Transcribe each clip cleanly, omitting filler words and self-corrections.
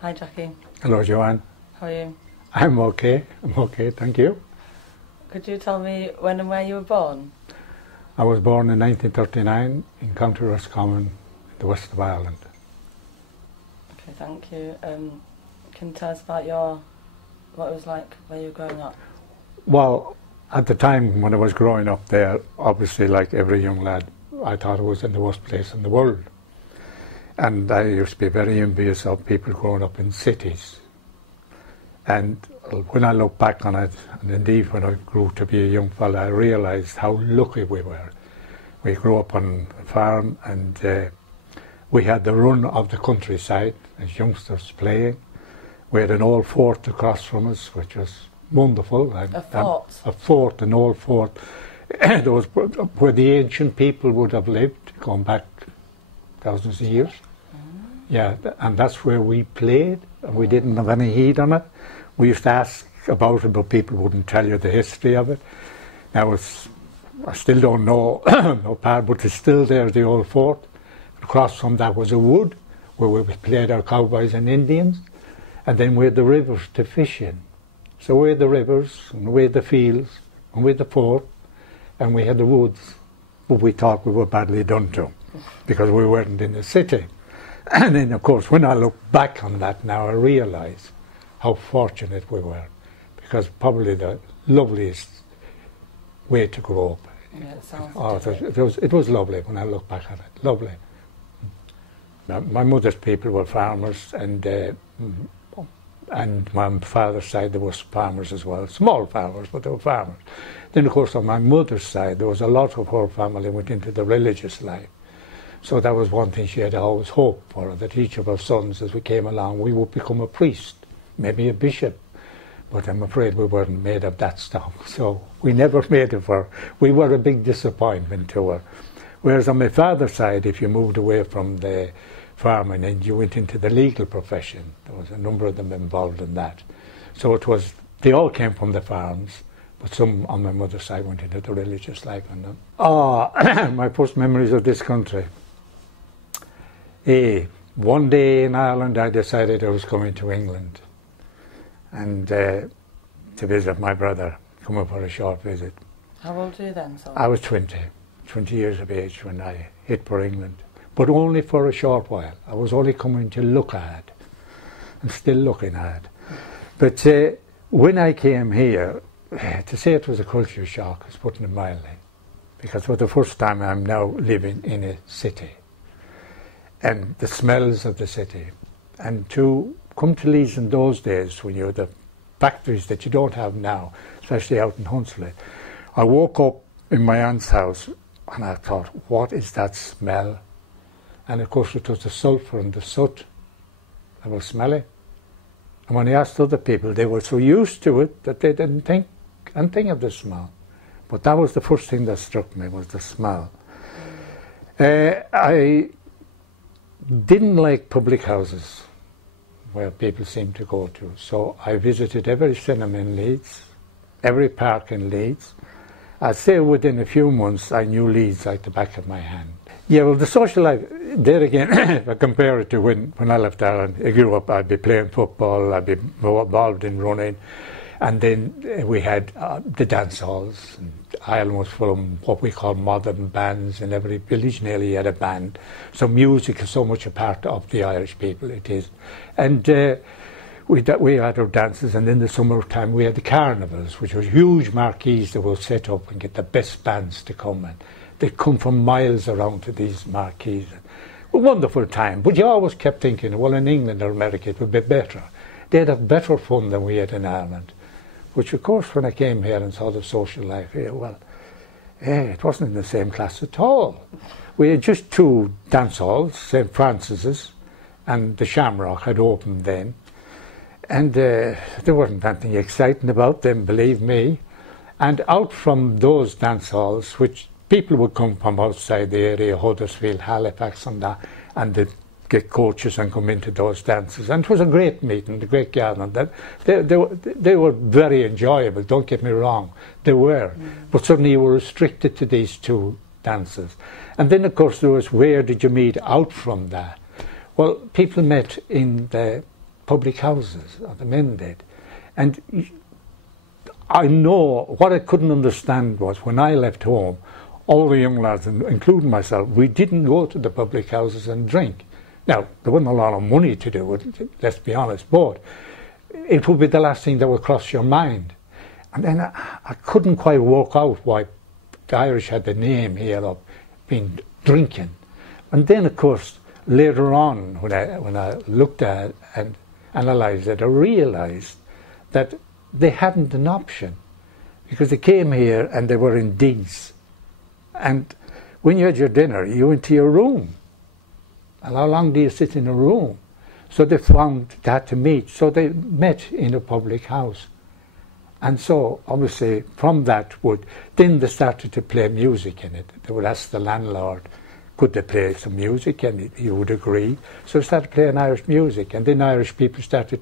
Hi Jackie. Hello, Joanne. How are you? I'm okay, thank you. Could you tell me when and where you were born? I was born in 1939 in County Roscommon, in the west of Ireland. Okay, thank you. Can you tell us about what it was like where you were growing up? Well, at the time when I was growing up there, obviously like every young lad, I thought it was in the worst place in the world. And I used to be very envious of people growing up in cities. And when I look back on it, and indeed when I grew to be a young fella, I realised how lucky we were. We grew up on a farm, and we had the run of the countryside as youngsters playing. We had an old fort across from us, which was wonderful. A fort? A fort, an old fort. There was where the ancient people would have lived, going back thousands of years. Yeah, and that's where we played, and we didn't have any heat on it. We used to ask about it, but people wouldn't tell you the history of it. Now I still don't know no part, but it's still there, the old fort. Across from that was a wood where we played our cowboys and Indians, and then we had the rivers to fish in. So we had the rivers, and we had the fields, and we had the fort, and we had the woods, but we thought we were badly done to, because we weren't in the city. And then, of course, when I look back on that now, I realise how fortunate we were, because probably the loveliest way to grow up. Yeah, it sounds it was lovely when I look back at it, lovely. Now, my mother's people were farmers, and my father's side there was farmers as well, small farmers, but they were farmers. Then, of course, on my mother's side, there was a lot of her family went into the religious life. So that was one thing she had always hoped for, that each of our sons, as we came along, we would become a priest, maybe a bishop. But I'm afraid we weren't made of that stuff. So we never made it for her. We were a big disappointment to her. Whereas on my father's side, if you moved away from the farming and you went into the legal profession, there was a number of them involved in that. So they all came from the farms, but some on my mother's side went into the religious life. My first memories of this country. One day in Ireland I decided I was coming to England and to visit my brother, come up for a short visit. How old were you then? Sorry? I was 20 years of age when I hit for England, but only for a short while. I was only coming to look at it. I'm still looking at it. But when I came here, to say it was a culture shock is putting it mildly, because for the first time I'm now living in a city. And the smells of the city. And to come to Leeds in those days, when you had the factories that you don't have now, especially out in Hunslet, I woke up in my aunt's house and I thought, what is that smell? And of course it was the sulphur and the soot that was smelly. And when I asked other people, they were so used to it that they didn't think of the smell. But that was the first thing that struck me, was the smell. I didn't like public houses where people seem to go to, so I visited every cinema in Leeds, every park in Leeds. I'd say within a few months I knew Leeds like the back of my hand. Yeah, well, the social life, there again, if I compare it to when I left Ireland, I grew up, I'd be playing football, I'd be involved in running, and then we had the dance halls. And Ireland was full of what we call modern bands, and every village nearly had a band. So music is so much a part of the Irish people, it is. And we had our dances, and in the summertime we had the carnivals, which were huge marquees that were set up and get the best bands to come in. They'd come from miles around to these marquees. A wonderful time, but you always kept thinking, well, in England or America it would be better. They'd have better fun than we had in Ireland. Which, of course, when I came here and saw the social life here, well, it wasn't in the same class at all. We had just two dance halls, St. Francis's and the Shamrock had opened then. And there wasn't anything exciting about them, believe me. And out from those dance halls, which people would come from outside the area, Huddersfield, Halifax and that, and they'd get coaches and come into those dances. And it was a great meeting, a great gathering. They were very enjoyable, don't get me wrong, they were. But suddenly you were restricted to these two dances. And then of course there was, where did you meet out from that? Well, people met in the public houses, or the men did. And I know what I couldn't understand was when I left home, all the young lads, including myself, we didn't go to the public houses and drink. Now, there wasn't a lot of money to do it, let's be honest, but it would be the last thing that would cross your mind. And then I couldn't quite work out why the Irish had the name here of being drinking. And then, of course, later on, when I looked at it and analysed it, I realised that they hadn't an option, because they came here and they were in digs. And when you had your dinner, you went to your room. And how long do you sit in a room? So they found they had to meet. So they met in a public house. And so, obviously, from that then they started to play music in it. They would ask the landlord, could they play some music? And he would agree. So they started playing Irish music. And then Irish people started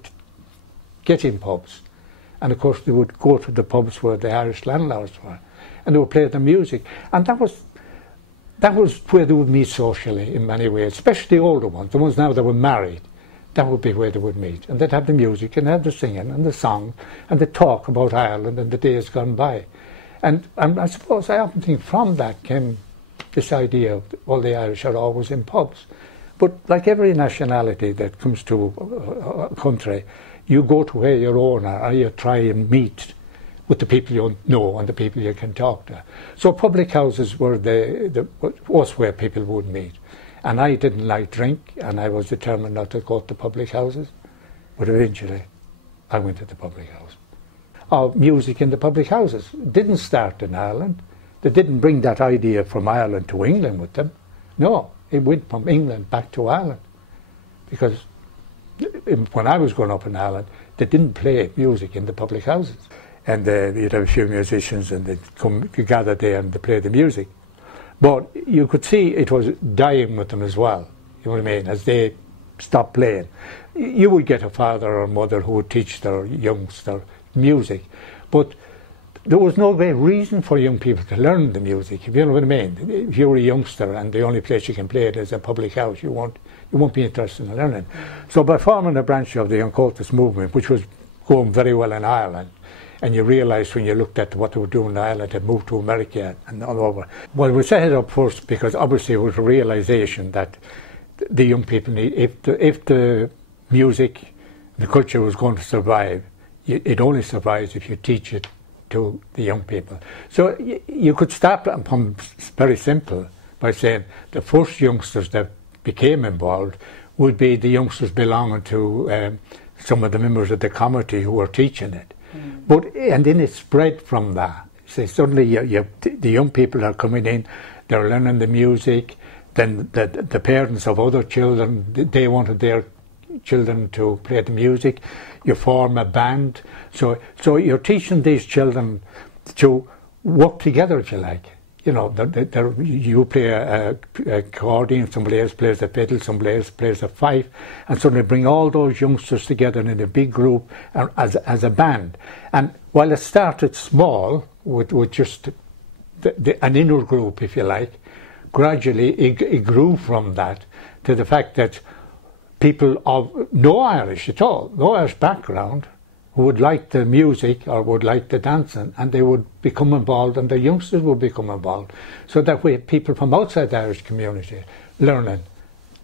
getting pubs. And of course they would go to the pubs where the Irish landlords were, and they would play the music. And that was where they would meet socially in many ways, especially the older ones, the ones now that were married. That would be where they would meet. And they'd have the music, and they'd have the singing and the song, and they'd talk about Ireland and the days gone by. And I suppose I often think from that came this idea of all the Irish are always in pubs. But like every nationality that comes to a country, you go to where your own are, or you try and meet with the people you know and the people you can talk to. So public houses were was where people would meet. And I didn't like drink, and I was determined not to go to public houses. But eventually, I went to the public house. Music in the public houses didn't start in Ireland. They didn't bring that idea from Ireland to England with them. No, it went from England back to Ireland. Because when I was growing up in Ireland, they didn't play music in the public houses. And you'd have a few musicians and they'd come gather there and they play the music. But you could see it was dying with them as well, you know what I mean, as they stopped playing. You would get a father or mother who would teach their youngster music, but there was no great reason for young people to learn the music, if you know what I mean. If you're a youngster and the only place you can play it is a public house, you won't be interested in learning. So by forming a branch of the Young Cultist movement, which was going very well in Ireland, and you realised when you looked at what they were doing in Ireland, they moved to America and all over. Well, we set it up first because obviously it was a realisation that the young people need, if the music, the culture was going to survive, it only survives if you teach it to the young people. So you could start from very simple by saying the first youngsters that became involved would be the youngsters belonging to some of the members of the committee who were teaching it. And then it spread from that. So suddenly the young people are coming in, they're learning the music, then the parents of other children, they wanted their children to play the music. You form a band. So you're teaching these children to work together, if you like. You know, you play a accordion, somebody else plays the fiddle, somebody else plays the fife, and suddenly bring all those youngsters together in a big group as a band. And while it started small, with just an inner group, if you like, gradually it grew from that to the fact that people of no Irish at all, no Irish background, who would like the music or would like the dancing, and they would become involved, and the youngsters would become involved. So that way people from outside the Irish community learning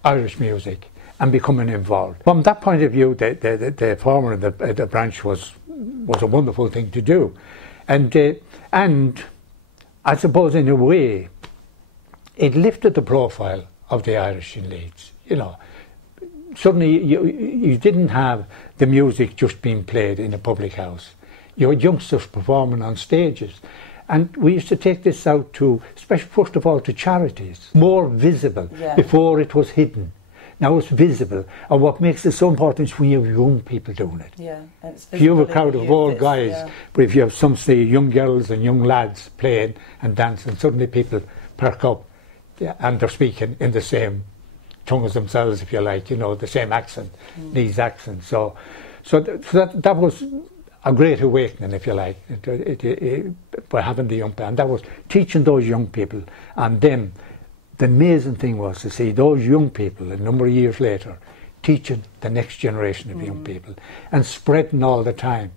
Irish music and becoming involved. From that point of view, the forming the branch was a wonderful thing to do. And I suppose in a way, it lifted the profile of the Irish in Leeds, you know. Suddenly you didn't have the music just being played in a public house. You had youngsters performing on stages. And we used to take this out to, especially first of all, to charities. More visible. Yeah. Before it was hidden. Now it's visible. And what makes it so important is when you have young people doing it. Yeah, if you have a crowd of old guys, yeah. But if you have some, say, young girls and young lads playing and dancing, suddenly people perk up, yeah, and they're speaking in the same tongue as themselves, if you like, you know, the same accent, these accents. So that was a great awakening, if you like, by having the young people. And that was teaching those young people. And then the amazing thing was to see those young people, a number of years later, teaching the next generation of young people and spreading all the time.